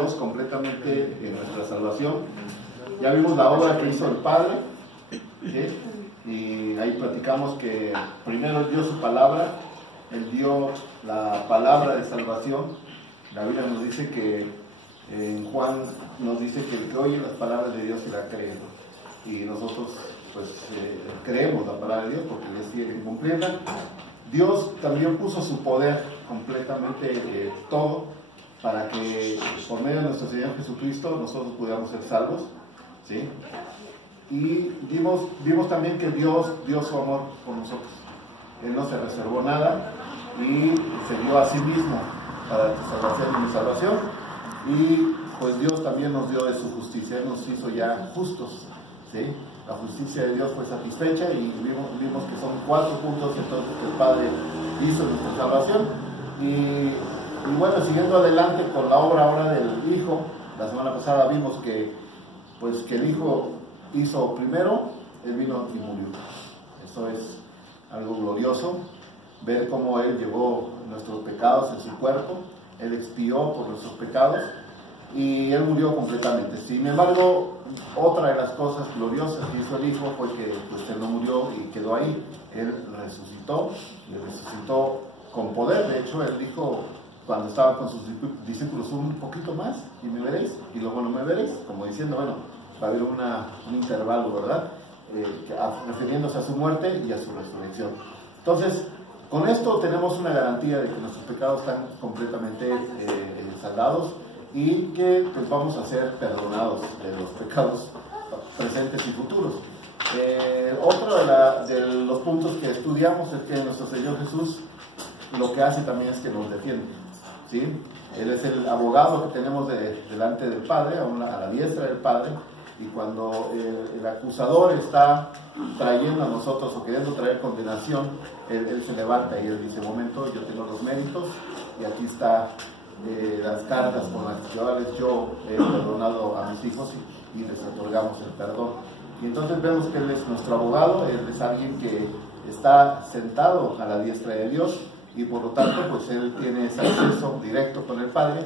Dios completamente en nuestra salvación. Ya vimos la obra que hizo el Padre, ¿sí? Y ahí platicamos que primero Él dio su palabra, Él dio la palabra de salvación. La Biblia nos dice que en Juan nos dice que el que oye las palabras de Dios se la cree, ¿no? Y nosotros pues creemos la palabra de Dios porque Él es fiel en cumplirla. Dios también puso su poder completamente todo para que por medio de nuestro Señor Jesucristo nosotros pudiéramos ser salvos, ¿sí? Y vimos también que Dios dio su amor por nosotros. Él no se reservó nada y se dio a sí mismo para tu salvación. Y pues Dios también nos dio de su justicia, Él nos hizo ya justos, ¿sí? La justicia de Dios fue satisfecha y vimos que son 4 puntos entonces que el Padre hizo en nuestra salvación. Y bueno, siguiendo adelante con la obra ahora del Hijo, la semana pasada vimos que el Hijo hizo primero, Él vino y murió. Eso es algo glorioso, ver cómo Él llevó nuestros pecados en su cuerpo, Él expió por nuestros pecados y Él murió completamente. Sin embargo, otra de las cosas gloriosas que hizo el Hijo fue que Él no murió y quedó ahí. Él resucitó, y resucitó con poder. De hecho, Él dijo cuando estaba con sus discípulos: un poquito más y me veréis, y luego no me veréis, como diciendo, bueno, va a haber un intervalo, ¿verdad? Refiriéndose a su muerte y a su resurrección. Entonces, con esto tenemos una garantía de que nuestros pecados están completamente saldados y que pues vamos a ser perdonados de los pecados presentes y futuros. Otro de los puntos que estudiamos es que nuestro Señor Jesús lo que hace también es que nos defiende, ¿sí? Él es el abogado que tenemos delante del Padre, a la diestra del Padre, y cuando el acusador está trayendo a nosotros o queriendo traer condenación, él se levanta y Él dice: momento, yo tengo los méritos y aquí está las cartas con las que yo he perdonado a mis hijos y les otorgamos el perdón. Y entonces vemos que Él es nuestro abogado, Él es alguien que está sentado a la diestra de Dios y por lo tanto pues Él tiene ese acceso directo con el Padre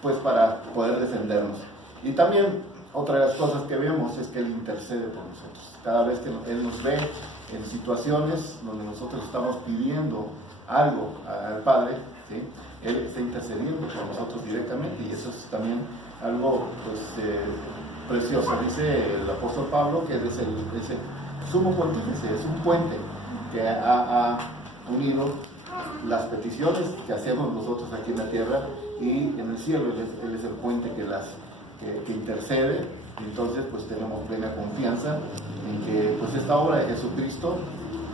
pues para poder defendernos. Y también otra de las cosas que vemos es que Él intercede por nosotros. Cada vez que Él nos ve en situaciones donde nosotros estamos pidiendo algo al Padre, ¿sí? Él está intercediendo por nosotros directamente y eso es también algo pues, precioso. Dice el apóstol Pablo que Él es el sumo pontífice, es un puente que ha unido las peticiones que hacemos nosotros aquí en la tierra y en el cielo. Él es el puente que intercede. Entonces pues tenemos plena confianza en que pues esta obra de Jesucristo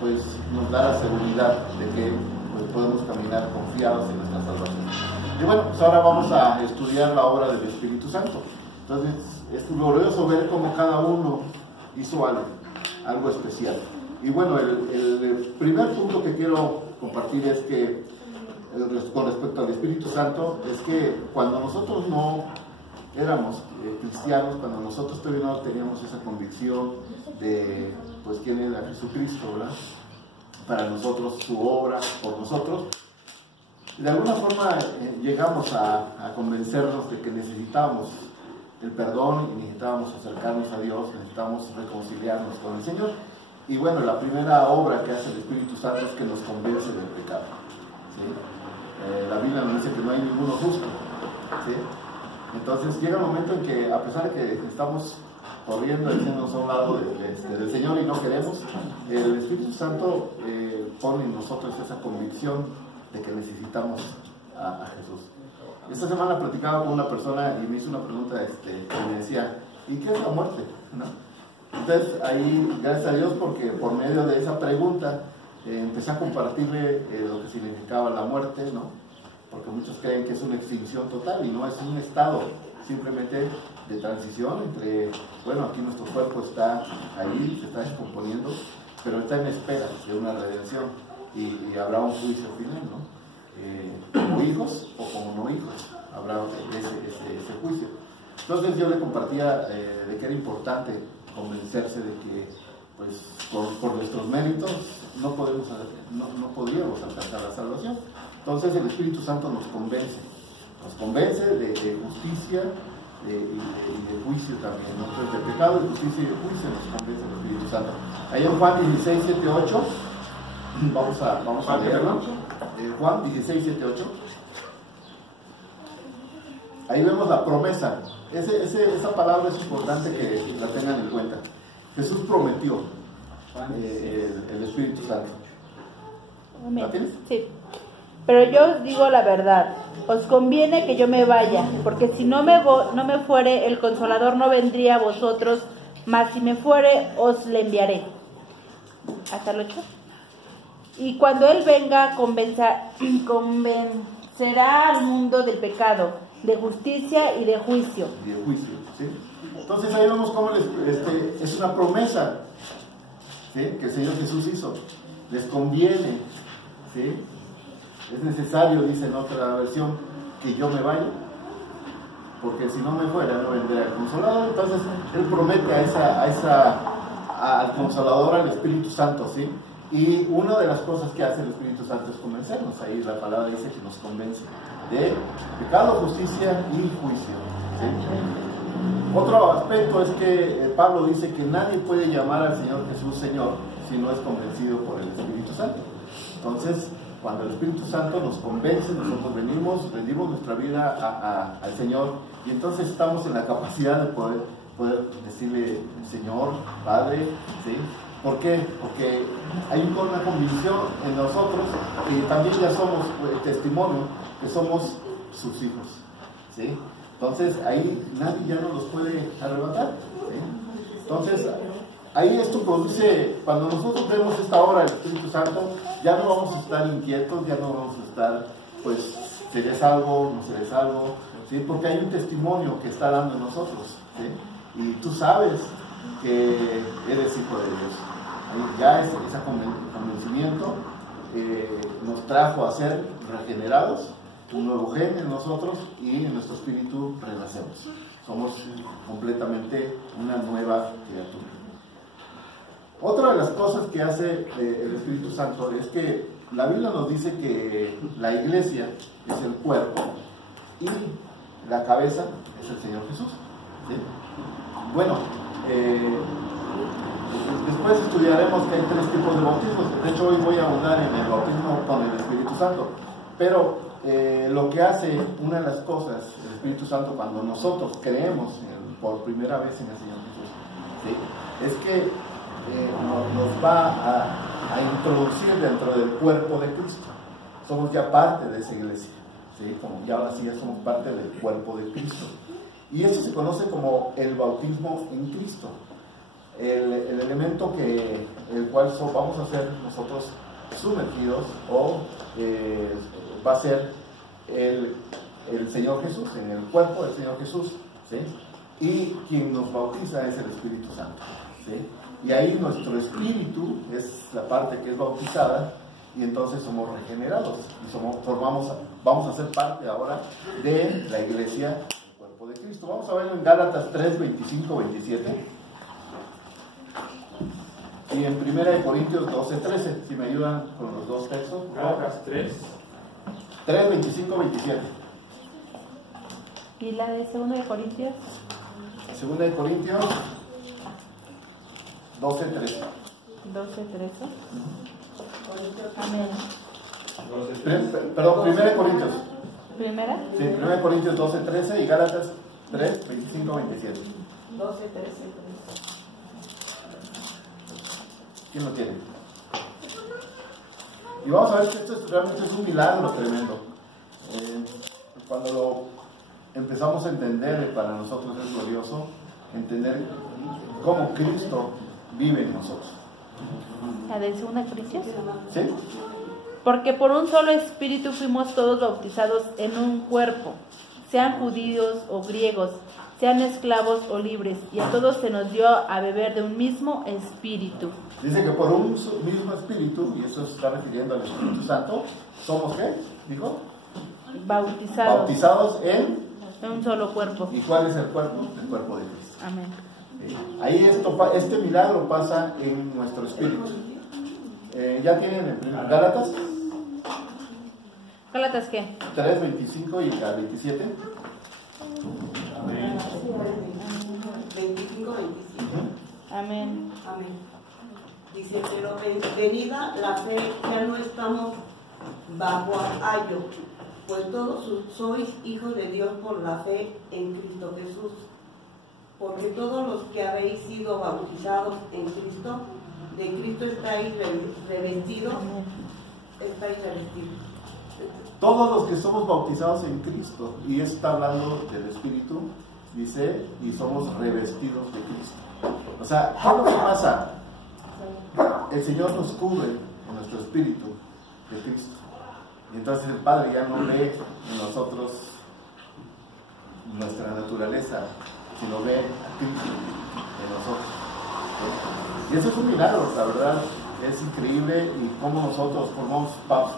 pues nos da la seguridad de que pues, podemos caminar confiados en nuestra salvación. Y bueno, pues ahora vamos a estudiar la obra del Espíritu Santo. Entonces es glorioso ver cómo cada uno hizo algo especial. Y bueno, el primer punto que quiero compartir es que con respecto al Espíritu Santo es que cuando nosotros no éramos cristianos, cuando nosotros todavía no teníamos esa convicción de pues quién era Jesucristo, ¿verdad? Para nosotros, su obra por nosotros, de alguna forma llegamos a convencernos de que necesitábamos el perdón y necesitábamos acercarnos a Dios, necesitábamos reconciliarnos con el Señor. Y bueno, la primera obra que hace el Espíritu Santo es que nos convence del pecado, ¿sí? La Biblia nos dice que no hay ninguno justo, ¿sí? Entonces llega un momento en que, a pesar de que estamos corriendo, diciéndonos a un lado del Señor y no queremos, el Espíritu Santo pone en nosotros esa convicción de que necesitamos a Jesús. Esta semana platicaba con una persona y me hizo una pregunta que me decía: ¿y qué es la muerte? ¿No? Entonces ahí, gracias a Dios, porque por medio de esa pregunta empecé a compartirle lo que significaba la muerte, ¿no? Porque muchos creen que es una extinción total y no, es un estado simplemente de transición entre, bueno, aquí nuestro cuerpo está ahí, se está descomponiendo, pero está en espera de una redención y habrá un juicio final, ¿no? Como hijos o como no hijos, habrá ese juicio. Entonces yo le compartía de que era importante convencerse de que pues por nuestros méritos no podríamos alcanzar la salvación. Entonces el Espíritu Santo nos convence nos convence de justicia y de juicio también, ¿no? Entonces, de pecado, de justicia y de juicio nos convence el Espíritu Santo. Ahí en Juan 16, 7, 8, vamos a leerlo. Juan 16, 7, 8. Ahí vemos la promesa. Esa palabra es importante que la tengan en cuenta. Jesús prometió el Espíritu Santo. ¿La tienes? Sí. Pero yo os digo la verdad, os conviene que yo me vaya, porque si no me fuere, el Consolador no vendría a vosotros, mas si me fuere, os le enviaré. Hasta el 8. Y cuando Él venga, convencerá al mundo del pecado, de justicia y de juicio. Y de juicio, ¿sí? Entonces ahí vemos cómo es una promesa, ¿sí?, que el Señor Jesús hizo. Les conviene, ¿sí? Es necesario, dice en otra versión, que yo me vaya, porque si no me fuera, no vendrá el Consolador. Entonces Él promete al Consolador, al Espíritu Santo, ¿sí? Y una de las cosas que hace el Espíritu Santo es convencernos. Ahí la palabra dice que nos convence de pecado, justicia y juicio, ¿sí? Otro aspecto es que Pablo dice que nadie puede llamar al Señor Jesús Señor si no es convencido por el Espíritu Santo. Entonces, cuando el Espíritu Santo nos convence, nosotros rendimos nuestra vida al Señor, y entonces estamos en la capacidad de poder decirle Señor, Padre, ¿sí? ¿Por qué? Porque hay una convicción en nosotros que también ya somos testimonio que somos sus hijos, ¿sí? Entonces ahí nadie ya no los puede arrebatar, ¿sí? Entonces ahí esto produce, cuando nosotros vemos esta obra del Espíritu Santo, ya no vamos a estar inquietos, ya no vamos a estar, pues, seré salvo, no seré salvo, ¿sí? Porque hay un testimonio que está dando en nosotros, ¿sí? Y tú sabes que eres hijo de Dios. Ahí ya ese convencimiento nos trajo a ser regenerados, un nuevo gen en nosotros, y en nuestro espíritu renacemos. Somos completamente una nueva criatura. Otra de las cosas que hace el Espíritu Santo es que la Biblia nos dice que la iglesia es el cuerpo y la cabeza es el Señor Jesús, ¿sí? Bueno, después estudiaremos que hay 3 tipos de bautismos. De hecho, hoy voy a abundar en el bautismo con el Espíritu Santo. Pero lo que hace, una de las cosas, el Espíritu Santo, cuando nosotros creemos por primera vez en el Señor Jesús, ¿sí?, es que nos va a introducir dentro del cuerpo de Cristo. Somos ya parte de esa iglesia, ¿sí? Como ya ahora sí ya somos parte del cuerpo de Cristo. Y eso se conoce como el bautismo en Cristo. El elemento el cual vamos a ser nosotros sumergidos, o va a ser el Señor Jesús, en el cuerpo del Señor Jesús, ¿sí? Y quien nos bautiza es el Espíritu Santo, ¿sí? Y ahí nuestro espíritu es la parte que es bautizada, y entonces somos regenerados y vamos a ser parte ahora de la iglesia del cuerpo de Cristo. Vamos a verlo en Gálatas 3, 25, 27. Y en 1 Corintios 12, 13, si me ayudan con los dos textos. Gálatas 3, 25, 27. ¿Y la de 2 Corintios? 2 Corintios 12, 13. 12, 13. Amén. Perdón, 1 Corintios. ¿Primera? Sí, 1 Corintios 12, 13 y Gálatas 3, 25, 27. 12, 13. ¿Quién lo tiene? Y vamos a ver que esto realmente es un milagro tremendo. Cuando lo empezamos a entender, para nosotros es glorioso entender cómo Cristo vive en nosotros. ¿La de 2 Corintios? ¿Sí? Porque por un solo espíritu fuimos todos bautizados en un cuerpo, sean judíos o griegos, sean esclavos o libres, y a todos se nos dio a beber de un mismo espíritu. Dice que por un mismo espíritu, y eso se está refiriendo al Espíritu Santo, ¿somos qué? ¿Dijo? Bautizados en un solo cuerpo. ¿Y cuál es el cuerpo? El cuerpo de Cristo. Amén. Ahí este milagro pasa en nuestro espíritu. ¿Ya tienen el primer Gálatas? ¿Gálatas qué? 3, 25 y al 27. Amén. 25, 27. Amén. Amén. Dice, pero venida la fe, ya no estamos bajo ayo, pues todos sois hijos de Dios por la fe en Cristo Jesús. Porque todos los que habéis sido bautizados en Cristo, de Cristo estáis revestidos. Estáis revestidos. Todos los que somos bautizados en Cristo, y está hablando del Espíritu, dice, y somos revestidos de Cristo. O sea, ¿qué es lo que pasa? El Señor nos cubre en nuestro espíritu de Cristo. Y entonces el Padre ya no ve en nosotros nuestra naturaleza, sino ve a Cristo en nosotros. ¿Sí? Y eso es un milagro, la verdad. Es increíble y cómo nosotros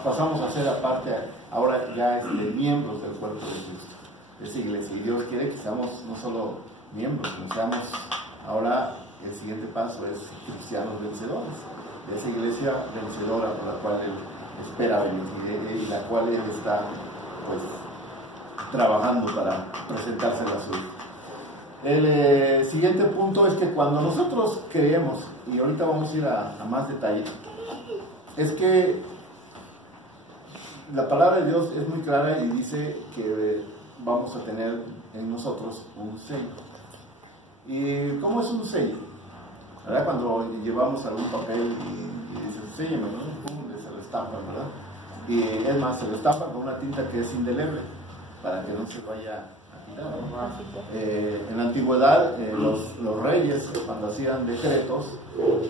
pasamos a ser aparte, ahora ya miembros del cuerpo de Cristo, de esa iglesia. Y Dios quiere que seamos no solo miembros, sino seamos ahora, el siguiente paso es cristianos vencedores, de esa iglesia vencedora por la cual Él espera venir y la cual Él está pues trabajando para presentarse a su. El siguiente punto es que cuando nosotros creemos, y ahorita vamos a ir a más detalles, es que la palabra de Dios es muy clara y dice que vamos a tener en nosotros un sello. ¿Y cómo es un sello? ¿Verdad? Cuando llevamos algún papel y dice séllame, ¿no? Pum, se lo estampan, ¿verdad? Y es más, se lo estampan con una tinta que es indeleble para que no se vaya a quitar, ¿no? En la antigüedad los reyes, cuando hacían decretos,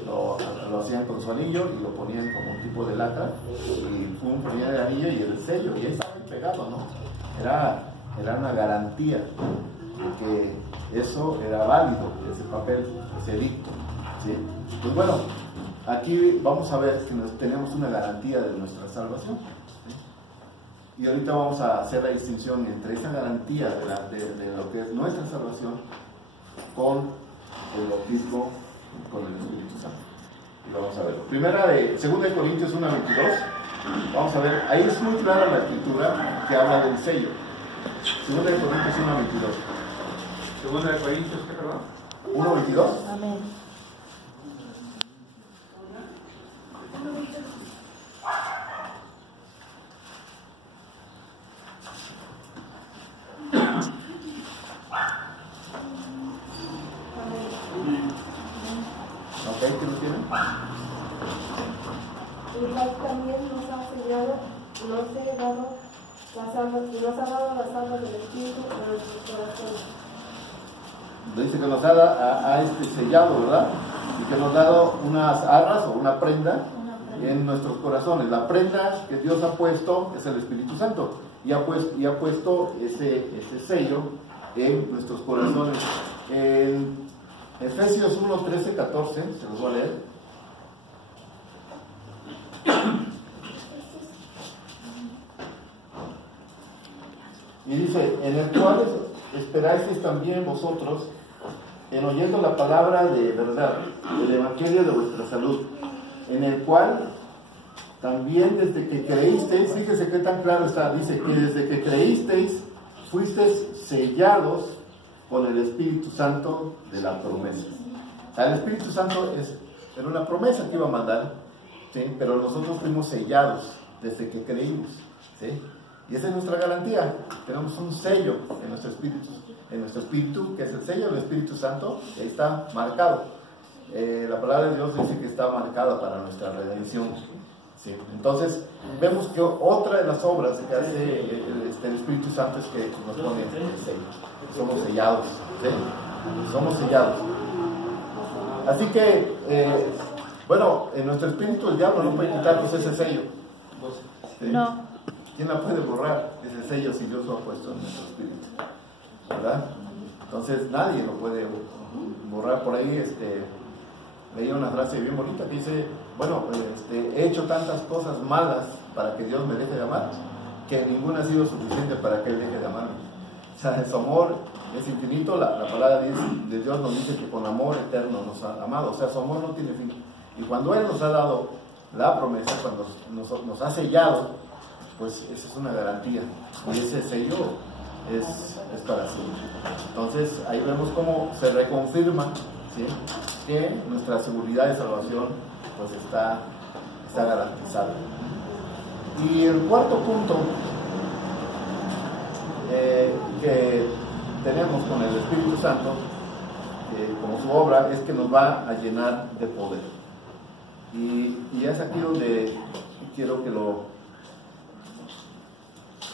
lo hacían con su anillo y lo ponían como un tipo de lacra y ponían el anillo y el sello, y ahí estaba pegado, ¿no? Era una garantía de que eso era válido, ese papel, ese edicto, ¿sí? Pues bueno, aquí vamos a ver que tenemos una garantía de nuestra salvación, ¿sí? Y ahorita vamos a hacer la distinción entre esa garantía de lo que es nuestra salvación con el bautismo con el Espíritu Santo. Y vamos a ver. Primera de 2 Corintios 1:22. Vamos a ver, ahí es muy clara la escritura que habla del sello. 2 Corintios 1:22. 2 Corintios, ¿qué perdón? 1:22. Amén. ¿Ok? ¿Qué lo tienen? El cual también nos ha sellado, nos ha dado las almas del Espíritu en nuestros corazones. Dice que nos ha sellado, ¿verdad? Y que nos ha dado unas arras o una prenda en nuestros corazones. La prenda que Dios ha puesto es el Espíritu Santo y ha puesto ese sello en nuestros corazones. En Efesios 1:13, 14, se los voy a leer. Y dice, en el cual esperáis también vosotros en oyendo la palabra de verdad, el evangelio de vuestra salud, en el cual también desde que creísteis, fíjese qué tan claro está, dice que desde que creísteis fuisteis sellados con el Espíritu Santo de la promesa. O sea, el Espíritu Santo era una promesa que iba a mandar, ¿sí? Pero nosotros fuimos sellados desde que creímos, ¿sí? Y esa es nuestra garantía. Tenemos un sello en nuestro espíritu, que es el sello del Espíritu Santo, y ahí está marcado. La palabra de Dios dice que está marcada para nuestra redención, ¿sí? Entonces, vemos que otra de las obras que hace el Espíritu Santo es que nos pone el sello. Somos sellados, ¿sí? Somos sellados. Así que, bueno, en nuestro espíritu el diablo no puede quitarnos ese sello, ¿sí? No. ¿Quién la puede borrar ese sello si Dios lo ha puesto en nuestro espíritu? ¿Verdad? Entonces nadie lo puede borrar. Por ahí leía una frase bien bonita que dice, bueno, he hecho tantas cosas malas para que Dios me deje de amar, que ninguna ha sido suficiente para que Él deje de amarme. O sea, su amor es infinito. La palabra de Dios nos dice que con amor eterno nos ha amado. O sea, su amor no tiene fin. Y cuando Él nos ha dado la promesa, cuando nos ha sellado pues esa es una garantía, y ese sello es para siempre. Entonces ahí vemos cómo se reconfirma, ¿sí?, que nuestra seguridad de salvación pues está garantizada. Y el cuarto punto que tenemos con el Espíritu Santo, como su obra, es que nos va a llenar de poder. Y es aquí donde quiero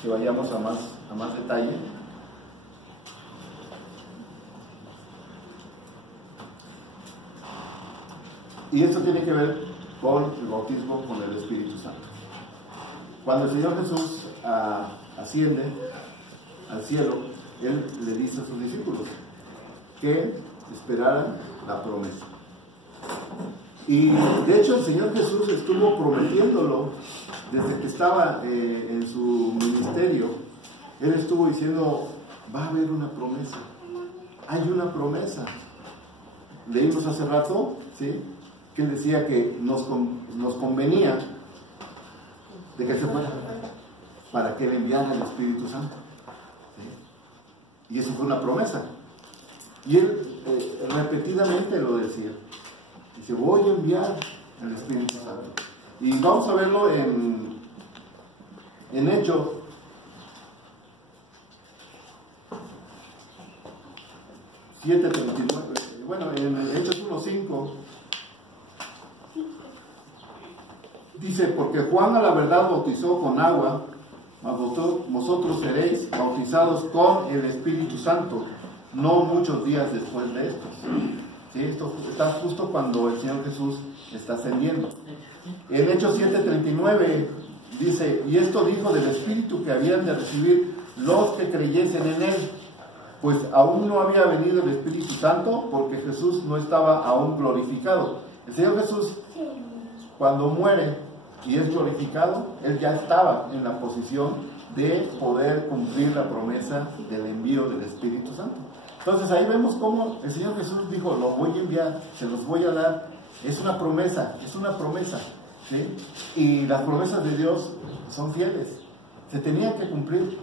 que vayamos a más detalle. Y esto tiene que ver con el bautismo con el Espíritu Santo. Cuando el Señor Jesús asciende al cielo, Él le dice a sus discípulos que esperaran la promesa. Y de hecho el Señor Jesús estuvo prometiéndolo desde que estaba en su ministerio. Él estuvo diciendo, va a haber una promesa, hay una promesa. Leímos hace rato, ¿sí?, que Él decía que nos convenía de que se fuera para que Él enviara el Espíritu Santo, ¿sí? Y eso fue una promesa. Y Él repetidamente lo decía. Dice, voy a enviar el Espíritu Santo. Y vamos a verlo en Hechos. Bueno, en Hechos 1:5 dice, porque Juan a la verdad bautizó con agua, mas vosotros seréis bautizados con el Espíritu Santo, no muchos días después de esto. ¿Sí? Esto está justo cuando el Señor Jesús está ascendiendo. En Hechos 7:39 dice, y esto dijo del Espíritu que habían de recibir los que creyesen en Él, pues aún no había venido el Espíritu Santo, porque Jesús no estaba aún glorificado. El Señor Jesús, cuando muere y es glorificado, Él ya estaba en la posición de poder cumplir la promesa del envío del Espíritu Santo. Entonces ahí vemos cómo el Señor Jesús dijo, lo voy a enviar, se los voy a dar. Es una promesa, ¿sí? Y las promesas de Dios son fieles, se tenían que cumplir.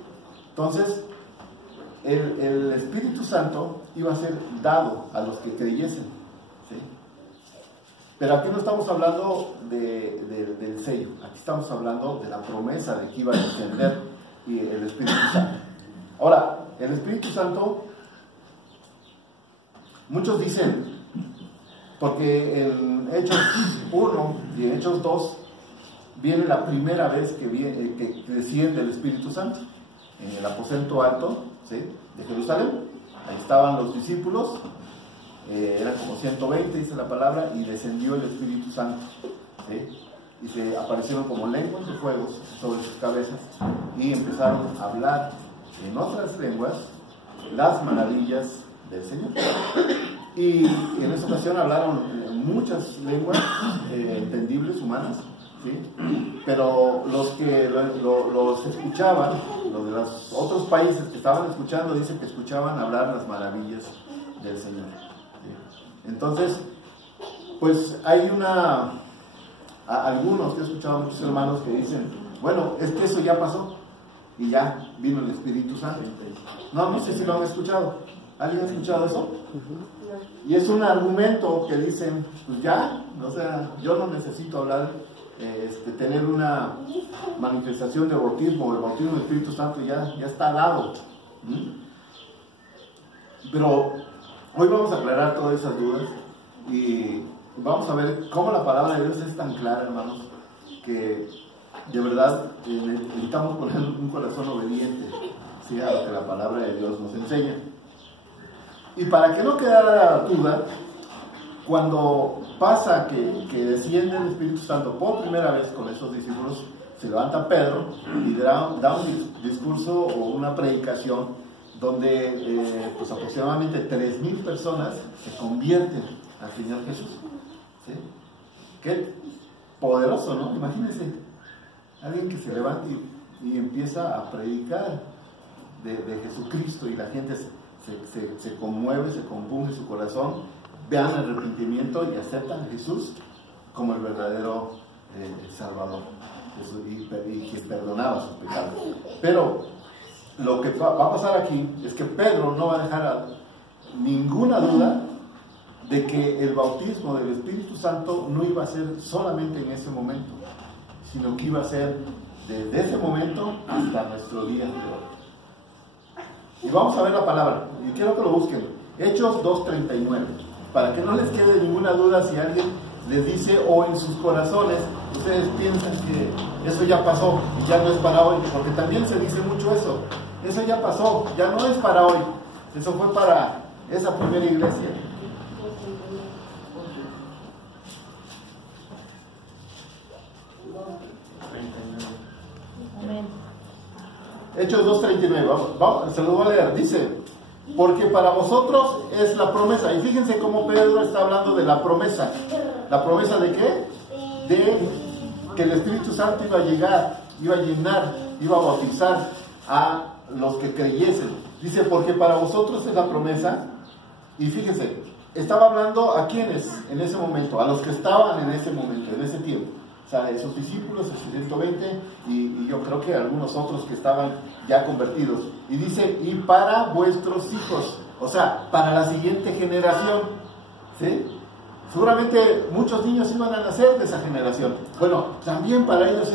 Entonces el Espíritu Santo iba a ser dado a los que creyesen, ¿sí? Pero aquí no estamos hablando del sello, aquí estamos hablando de la promesa de que iba a descender el Espíritu Santo. Ahora, el Espíritu Santo, muchos dicen, porque en Hechos 1 y en Hechos 2 viene la primera vez que desciende el Espíritu Santo, en el aposento alto, ¿sí?, de Jerusalén. Ahí estaban los discípulos, eran como 120, dice la palabra, y descendió el Espíritu Santo, ¿sí?, y se aparecieron como lenguas de fuego sobre sus cabezas, y empezaron a hablar en otras lenguas las maravillas del Señor. Y en esa ocasión hablaron muchas lenguas entendibles, humanas, ¿sí? Pero los que los escuchaban, los de los otros países que estaban escuchando, dicen que escuchaban hablar las maravillas del Señor, ¿sí? Entonces, pues hay algunos que he escuchado, muchos hermanos que dicen, bueno, es que eso ya pasó y ya vino el Espíritu Santo. No sé si lo han escuchado. ¿Alguien ha escuchado eso? Y es un argumento que dicen, pues ya, o sea, yo no necesito hablar, tener una manifestación de bautismo, el bautismo del Espíritu Santo ya está dado. Pero hoy vamos a aclarar todas esas dudas y vamos a ver cómo la palabra de Dios es tan clara, hermanos, que de verdad necesitamos poner un corazón obediente, ¿sí?, a lo que la palabra de Dios nos enseña. Y para que no quedara duda, cuando pasa que desciende el Espíritu Santo por primera vez con esos discípulos, se levanta Pedro y da un discurso o una predicación donde pues aproximadamente 3,000 personas se convierten al Señor Jesús, ¿sí? Qué poderoso, ¿no? Imagínense, alguien que se levanta y empieza a predicar de Jesucristo, y la gente se conmueve, se compunge su corazón, vean el arrepentimiento y aceptan a Jesús como el verdadero Salvador. y quien perdonaba sus pecados. Pero lo que va a pasar aquí es que Pedro no va a dejar ninguna duda de que el bautismo del Espíritu Santo no iba a ser solamente en ese momento, sino que iba a ser desde ese momento hasta nuestro día de hoy. Y vamos a ver la palabra, y quiero que lo busquen, Hechos 2:39, para que no les quede ninguna duda si alguien les dice o en sus corazones ustedes piensan que eso ya pasó y ya no es para hoy, porque también se dice mucho eso ya pasó, ya no es para hoy, eso fue para esa primera iglesia. Amén. Hechos 2:39, se lo voy a leer, dice, porque para vosotros es la promesa, y fíjense cómo Pedro está hablando de la promesa. ¿La promesa de qué? De que el Espíritu Santo iba a llegar, iba a llenar, iba a bautizar a los que creyesen. Dice, porque para vosotros es la promesa, y fíjense, estaba hablando a quienes en ese momento, a los que estaban en ese momento, en ese tiempo. O sea, esos discípulos, esos 120, y yo creo que algunos otros que estaban ya convertidos. Y dice, y para vuestros hijos, o sea, para la siguiente generación, ¿sí? Seguramente muchos niños iban a nacer de esa generación. Bueno, también para ellos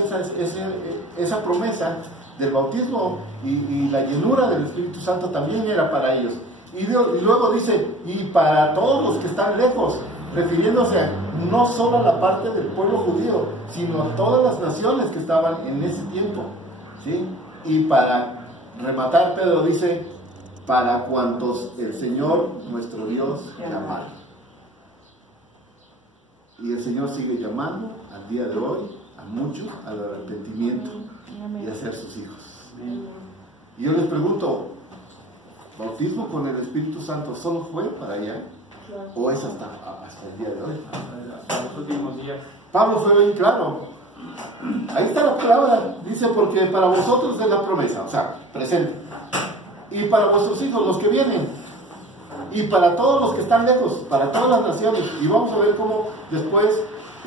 esa promesa del bautismo y la llenura del Espíritu Santo también era para ellos. Y luego dice, y para todos los que están lejos, refiriéndose no solo a la parte del pueblo judío, sino a todas las naciones que estaban en ese tiempo, ¿sí? Y para rematar, Pedro dice, para cuantos el Señor nuestro Dios llamara. Y el Señor sigue llamando al día de hoy a muchos al arrepentimiento y a ser sus hijos. Y yo les pregunto, ¿bautismo con el Espíritu Santo solo fue para allá? ¿O es hasta el día de hoy? Hasta los últimos días. Pablo fue bien claro. Ahí está la palabra. Dice, porque para vosotros es la promesa, o sea, presente. Y para vuestros hijos, los que vienen. Y para todos los que están lejos, para todas las naciones. Y vamos a ver cómo después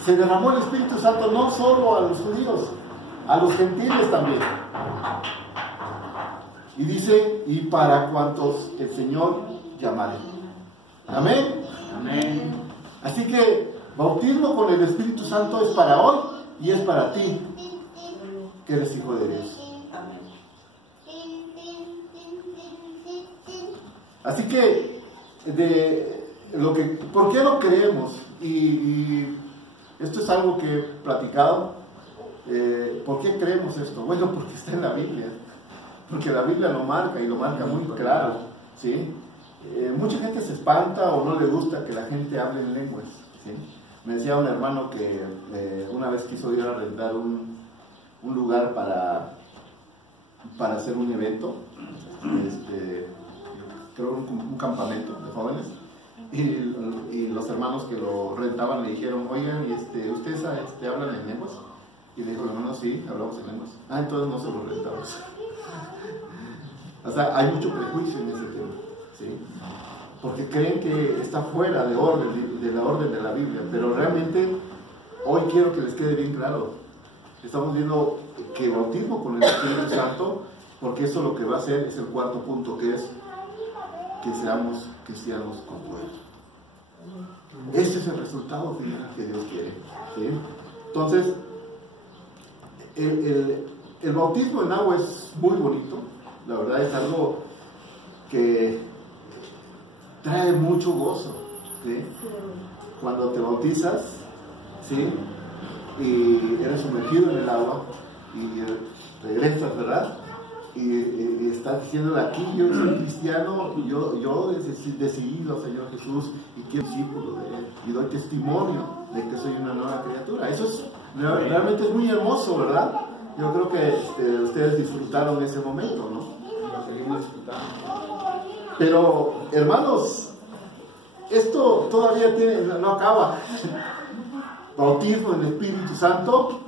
se derramó el Espíritu Santo no solo a los judíos, a los gentiles también. Y dice, y para cuantos el Señor llamare. Amén. Amén. Así que bautismo con el Espíritu Santo es para hoy y es para ti, que eres hijo de Dios. Así que, ¿por qué lo creemos? Y esto es algo que he platicado. ¿Por qué creemos esto? Bueno, porque está en la Biblia. Porque la Biblia lo marca y lo marca muy claro, ¿sí? Mucha gente se espanta o no le gusta que la gente hable en lenguas, ¿sí? Me decía un hermano que una vez quiso ir a rentar un lugar para hacer un evento, creo un campamento de jóvenes, y los hermanos que lo rentaban le dijeron, oigan, ¿ustedes hablan en lenguas? Y le dijo el hermano, sí, hablamos en lenguas. Ah, entonces no se lo rentamos. O sea, hay mucho prejuicio en ese tema, ¿sí? Porque creen que está fuera de la orden de la Biblia, pero realmente hoy quiero que les quede bien claro. Estamos viendo que bautismo con el Espíritu Santo, porque eso lo que va a hacer es el cuarto punto, que es que seamos cristianos con poder. Ese es el resultado final que Dios quiere, ¿sí? Entonces, el bautismo en agua es muy bonito. La verdad es algo que trae mucho gozo, ¿sí? Cuando te bautizas, ¿sí? Y eres sumergido en el agua y regresas, ¿verdad? Y estás diciendo, aquí yo soy cristiano, yo decidido, Señor Jesús, y quiero ser discípulo de Él, y doy testimonio de que soy una nueva criatura. Eso es, realmente es muy hermoso, ¿verdad? Yo creo que ustedes disfrutaron ese momento, ¿no? Lo seguimos disfrutando. Pero, hermanos, esto todavía no acaba. Bautismo en el Espíritu Santo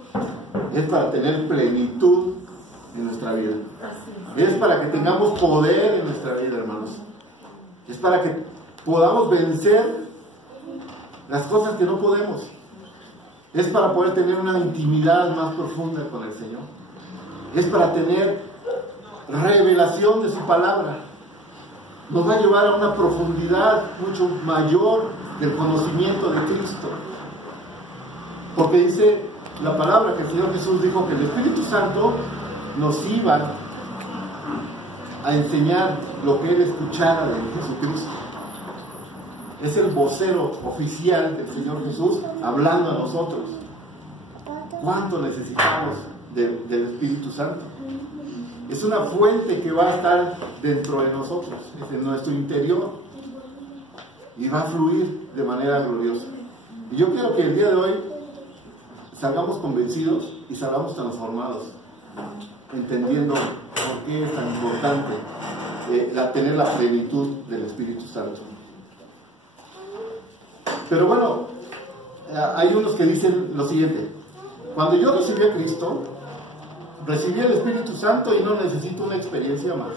es para tener plenitud en nuestra vida. Es para que tengamos poder en nuestra vida, hermanos. Es para que podamos vencer las cosas que no podemos. Es para poder tener una intimidad más profunda con el Señor. Es para tener revelación de su palabra. Nos va a llevar a una profundidad mucho mayor del conocimiento de Cristo. Porque dice la palabra que el Señor Jesús dijo que el Espíritu Santo nos iba a enseñar lo que Él escuchara de Jesucristo. Es el vocero oficial del Señor Jesús hablando a nosotros. ¿Cuánto necesitamos del Espíritu Santo? Es una fuente que va a estar dentro de nosotros, en nuestro interior, y va a fluir de manera gloriosa. Y yo quiero que el día de hoy salgamos convencidos y salgamos transformados, entendiendo por qué es tan importante tener la plenitud del Espíritu Santo. Pero bueno, hay unos que dicen lo siguiente: cuando yo recibí a Cristo, recibí el Espíritu Santo y no necesito una experiencia más.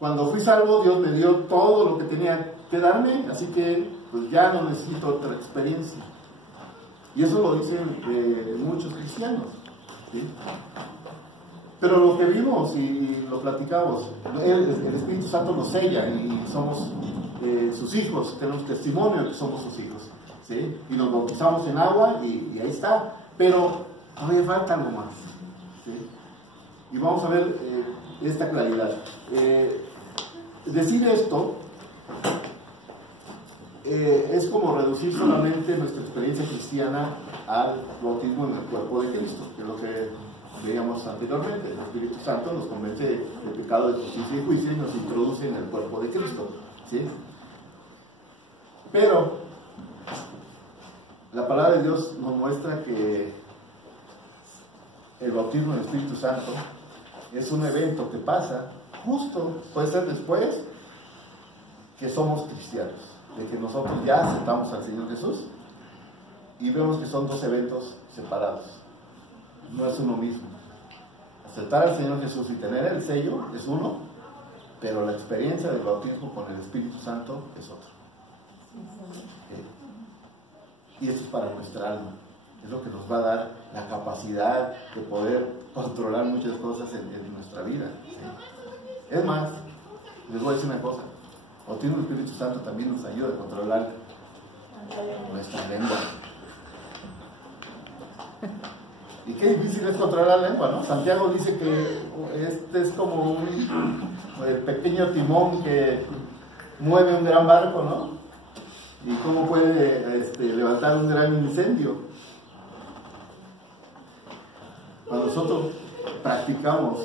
Cuando fui salvo, Dios me dio todo lo que tenía que darme, así que pues ya no necesito otra experiencia. Y eso lo dicen muchos cristianos, ¿sí? Pero lo que vimos y lo platicamos, el Espíritu Santo nos sella y somos sus hijos, tenemos testimonio de que somos sus hijos, ¿sí? Y nos bautizamos en agua y ahí está, pero todavía falta algo más, ¿sí? Y vamos a ver esta claridad. Decir esto es como reducir solamente nuestra experiencia cristiana al bautismo en el cuerpo de Cristo, que es lo que veíamos anteriormente. El Espíritu Santo nos convence del pecado, de justicia y juicio y nos introduce en el cuerpo de Cristo, ¿sí? Pero la palabra de Dios nos muestra que el bautismo en el Espíritu Santo es un evento que pasa justo, puede ser después que somos cristianos, de que nosotros ya aceptamos al Señor Jesús, y vemos que son dos eventos separados, no es uno mismo. Aceptar al Señor Jesús y tener el sello es uno, pero la experiencia del bautismo con el Espíritu Santo es otro. Y esto es para nuestra alma, es lo que nos va a dar la capacidad de poder controlar muchas cosas en nuestra vida, ¿sí? Es más, les voy a decir una cosa: el bautismo del Espíritu Santo también nos ayuda a controlar nuestra lengua. Y qué difícil es controlar la lengua, ¿no? Santiago dice que este es como el pequeño timón que mueve un gran barco, ¿no? Y cómo puede levantar un gran incendio. Cuando nosotros practicamos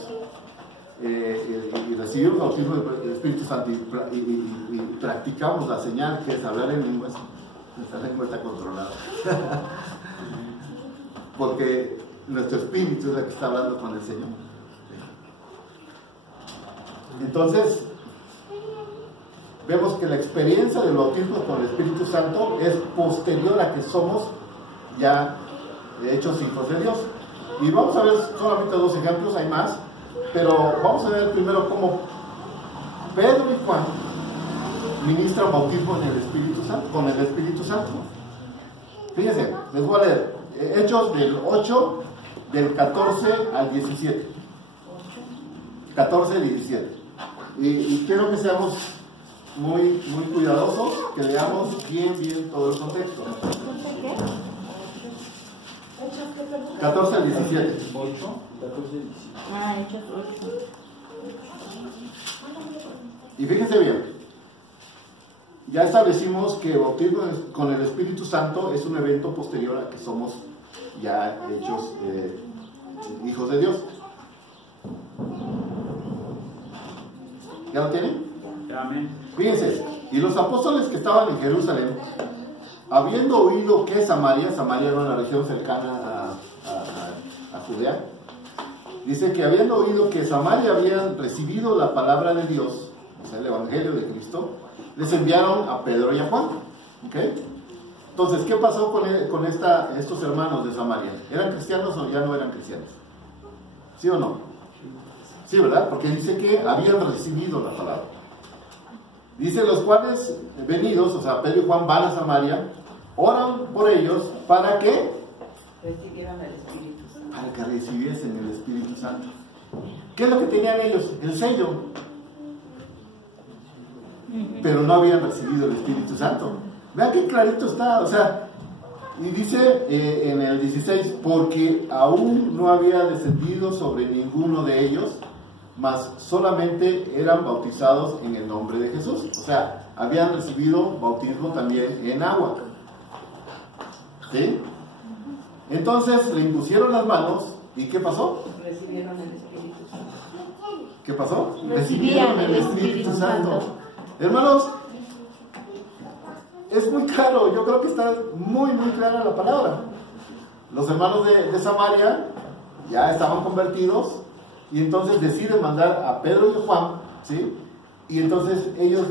y recibimos el bautismo del Espíritu Santo y practicamos la señal que es hablar en lenguas, nuestra lengua está controlada. Porque nuestro espíritu es el que está hablando con el Señor. Entonces, vemos que la experiencia del bautismo con el Espíritu Santo es posterior a que somos ya hechos hijos de Dios. Y vamos a ver solamente dos ejemplos, hay más, pero vamos a ver primero cómo Pedro y Juan ministran bautismo en el Espíritu Santo, con el Espíritu Santo. Fíjense, les voy a leer Hechos del 8, del 14 al 17. 14 al 17. Y quiero que seamos muy cuidadosos, que leamos bien todo el contexto. 14 al 17. 8, 14 y 17. Ah, Hechos 8. Y fíjense bien. Ya establecimos que el bautismo con el Espíritu Santo es un evento posterior a que somos ya hechos hijos de Dios. ¿Ya lo tienen? Amén. Fíjense, y los apóstoles que estaban en Jerusalén, habiendo oído que Samaria era una región cercana a Judea, dice que habiendo oído que Samaria habían recibido la palabra de Dios, o sea, el Evangelio de Cristo, les enviaron a Pedro y a Juan. ¿Okay? Entonces, ¿qué pasó con estos hermanos de Samaria? ¿Eran cristianos o ya no eran cristianos? ¿Sí o no? Sí, ¿verdad? Porque dice que habían recibido la palabra. Dice, los cuales venidos, o sea, Pedro y Juan van a Samaria oran por ellos para que recibieran el Espíritu Santo. para que recibiesen el Espíritu Santo. ¿Qué es lo que tenían ellos? El sello. Pero no habían recibido el Espíritu Santo. Vean qué clarito está, o sea, y dice en el 16, porque aún no había descendido sobre ninguno de ellos, mas solamente eran bautizados en el nombre de Jesús. O sea, habían recibido bautismo también en agua. ¿Sí? Entonces le impusieron las manos, ¿y qué pasó? Recibieron el Espíritu Santo. ¿Qué pasó? Recibían el Espíritu Santo. Hermanos, es muy claro, yo creo que está muy clara la palabra. Los hermanos de Samaria ya estaban convertidos y entonces deciden mandar a Pedro y a Juan, ¿sí? Y entonces ellos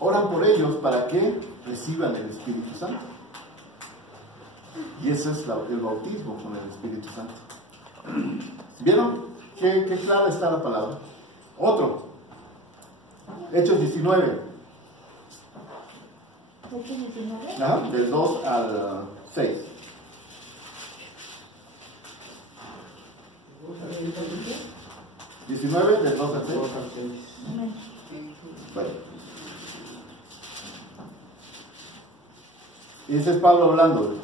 oran por ellos para que reciban el Espíritu Santo. Y ese es el bautismo con el Espíritu Santo. ¿Vieron qué clara está la palabra? Otro, Hechos 19. Ajá, del 2 al 6. ¿19 del 2 al 6? Bueno. Ese es Pablo hablando.